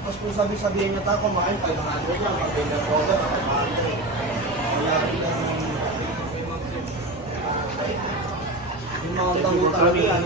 Tapos kung sabi-sabihin niya tayo, kumain 500 lang, mag-dinner order, yung mga tango-tango yan,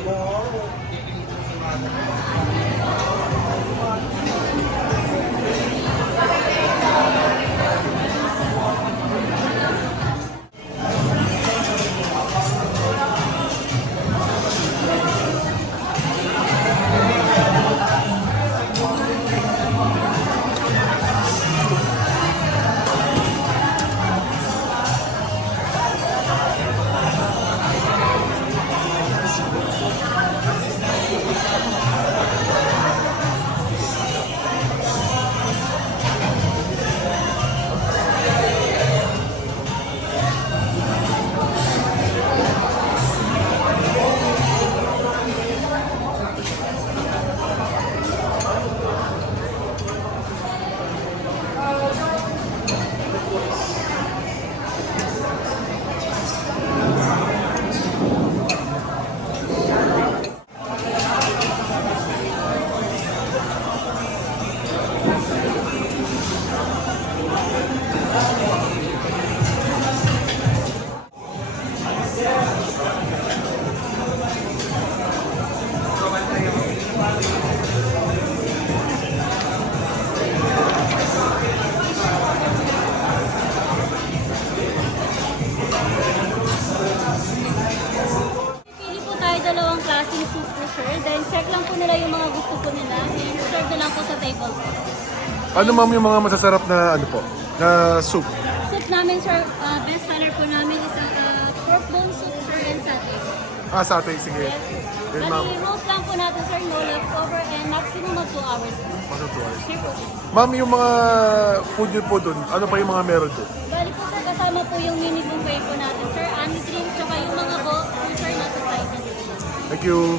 dalawang klaseng soup po, sir. Then, check lang po nila yung mga gusto po nila. And serve na lang po sa table po. Ano ma'am yung mga masasarap na ano po? Na soup? Soup namin, sir, best seller po namin is pork bone soup, sir, and satay. Satay, sige. Yes, sir. Then ma'am, Bali, roast lang po natin, sir, no leftover, and maximum of 2 hours. pasok 2 hours. Sure po. Ma'am, yung mga food nyo po dun, ano pa yung mga meron dun? Bali po, sir, kasama po yung mini buffet po natin, sir. Any drinks, tsaka yung mga bowls po, sir, nasa side na. Thank you.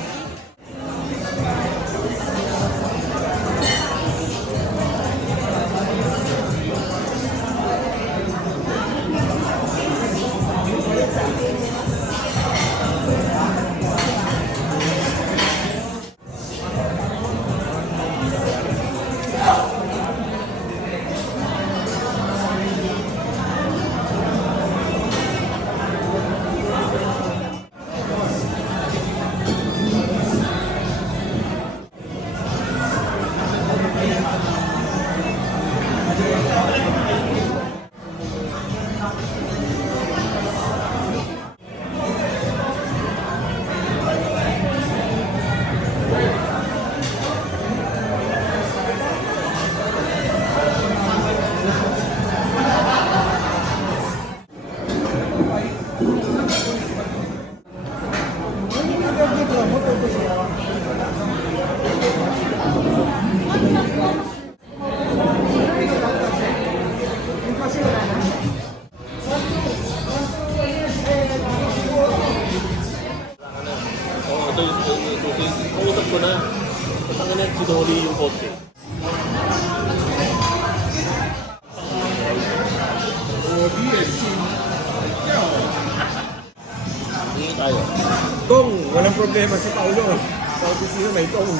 Kausap ko na. Patangin na sinuli yung konti. Hindi tayo. Tong, walang problema si Paulo. Sa opisina may tong.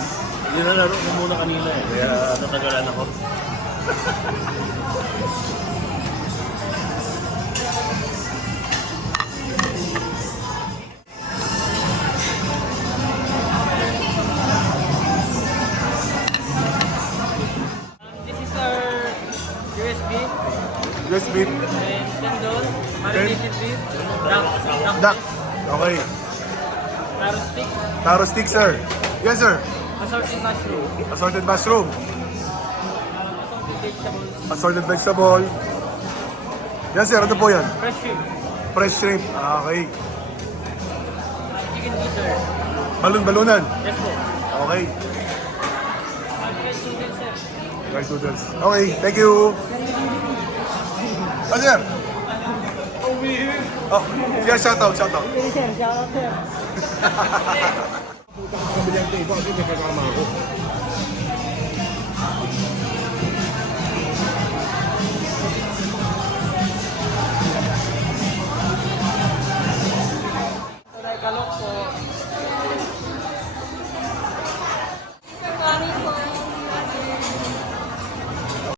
Nilalaro ko muna kanina eh. Kaya natagalan ako. This is our USB US beef, and tendon, marinated beef, duck. Okay. taro stick, Taro stick, sir. Yes, sir. assorted mushroom, Assorted mushroom. assorted vegetables, Assorted vegetable. Yes, sir. Ano po yan? fresh shrimp, Fresh shrimp. Okay. chicken gizzard. Balon-balunan. Yes po. Okay. Rice noodles, sir. Rice noodles. Okay, thank you. Oh, sir. Oh, yeah, shout out, shout out. Kabilang table, hindi may kasama ako.